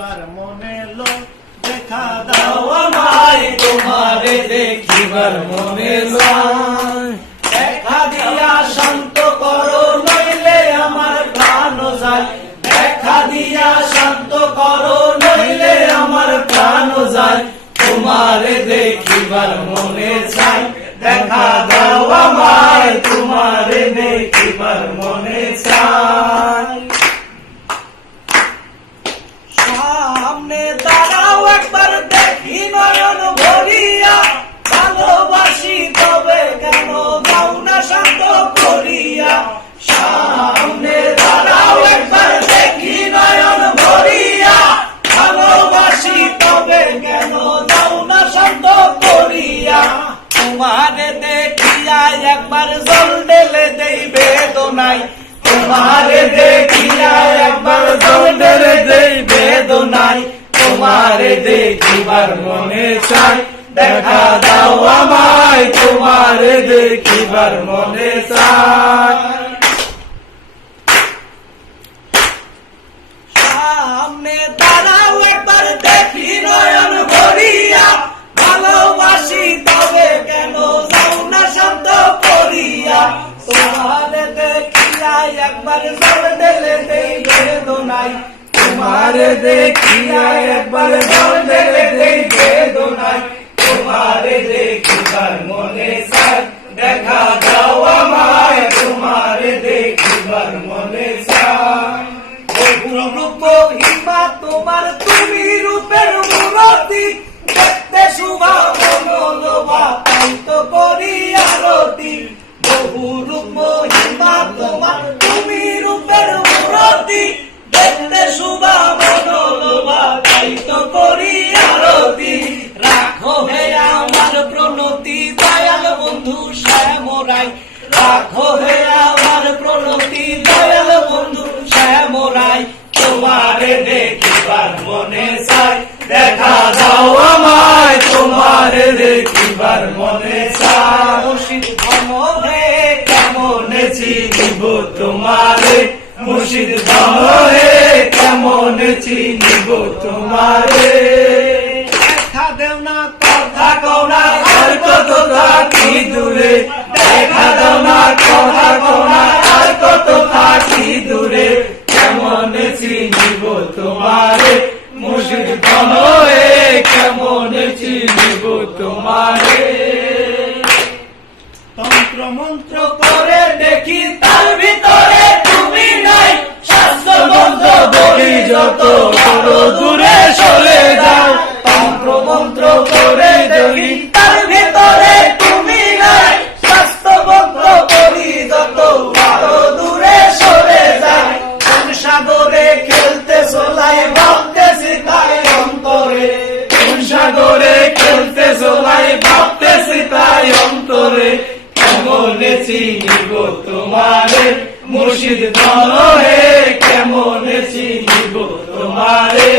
মনে লো দেখা দাও আমায় তোমারে দেখিবার মনে চায়। দেখা দিয়া শান্ত করো নইলে আমার প্রাণ যায়। দেখা দিয়া শান্ত করো নইলে আমার প্রাণ যায়। তোমারে দেখিবার মনে চায়। দেখা দাও আমায় তোমারে দেখিবার মনে চায়। সামনে দাঁড়াও একবার দেখি নয়ন ভরিয়া। ভালোবাসি তবে কেন দাও না শান্ত করিয়া। সামনে দাঁড়াও একবার দেখি নয়ন ভরিয়া। ভালোবাসি তবে কেন দাও না শান্ত করিয়া। তোমারে দেখিয়া একবার জল ঢেলে দেই বেদনায়। তোমারে দেখিয়া একবার জল ঢেলে দেই বেদনায়। তোমারে দেখিবার মনে চায়। দেখা দাও আমায় তোমারে দেখিবার মনে চায়। সামনে দাঁড়াও একবার দেখি নয়ন ভরিয়া। ভালোবাসি তবে কেন যাও না শান্ত করিয়া। তোমারে দেখিয়া একবার জল ঢেলে দেই বেদনায়। তোমারে দেখিয়া একবার জল ঢেলে দেই বেদনায়। তোমারে দেখিবার মনে চায়। দেখা দাও আমায় তোমারে দেখিবার মনে চায়। রূপ হিমা তোমার তুমি রূপের মূরতি। দেখতে শুভা মনোলোভা তাই তো করি আরতি। বহু রূপ মহিমা তোমার তুমি রূপের মূরতি। দেখতে শুভা মনোলোভা তাই তো করি আরতি। রাখো হে আমার প্রণতি দয়াল বন্ধু শ্যামরাই। রাখো হে আমার প্রণতি দয়াল বন্ধু শ্যামরাই। তোমারে দেখিবার মনে চায়। দেখা দাও আমায় তোমারে দেখিবার মনে চায়। মুর্শিদ ধন হে কেমন চিনিব তোমারে। মুর্শিদ ধন হে কেমন চিনিব তোমারে। দেখা দেও না কথা কও না আর কত থাকি দূরে। দেখা দাও না কথা কও না আর কত থাকি দূরে। কেমন চিনিব তোমারে। মুর্শিদ ধন হে কেমন চিনিব তোমারে। তন্ত্র মন্ত্র করে দেখি তার ভিতরে তুমি নাই। শাস্ত্র মন্ত্র বলি যত বড় দূরে সরে যাও। তন্ত্র মন্ত্র করে দেখি তার ভিতরে তুমি নাই। শাস্ত্র মন্ত্র বলি যত বড় দূরে সরে যায়। কোন সাগরে খেলতে চলাই ভাবতে শিখাই অন্তরে। কোন সাগরে খেলতে চলাই ভাবতে শিখাই অন্তরে। কেমন চিনিব তোমারে। মুর্শিদ ধন হে কেমন চিনিব তোমারে।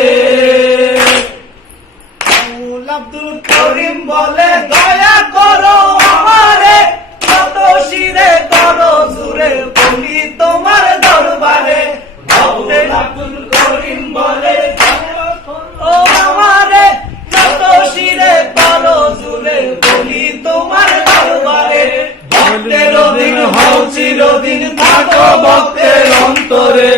আব্দুল করিম বলে দয়া করো আমারে। কত শিরে করো জুরে বলি তোমার দরবারে। আব্দুল করিম বলে ও আমারে। কত শিরে করো জুরে বলি তোমার দরবারে। ভক্তের অধীন হও চিরদিন থাকো ভক্তের অন্তরে।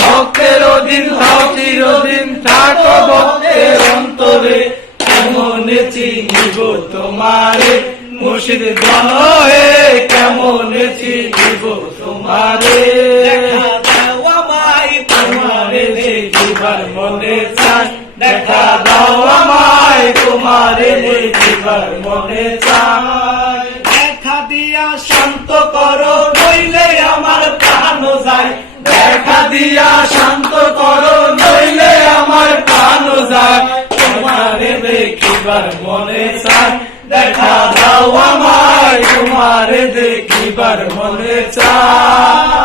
ভক্তের অধীন হও চিরদিন থাকো ভক্তের অন্তরে। কেমন চিনিব তোমারে। মুর্শিদ ধন হে কেমন চিনিব তোমারে। দেখা দাও আমায় তোমারে দেখিবার মনে চায়। দেখা দাও আমায় তোমারে দেখিবার মনে চায়। দেখা দিয়া শান্ত করো নইলে আমার প্রাণ যায়। দেখা দিয়া শান্ত করো নইলে আমার প্রাণ যায়। তোমারে দেখিবার মনে চায়। দেখা দাও আমায় তোমারে দেখিবার মনে চায়।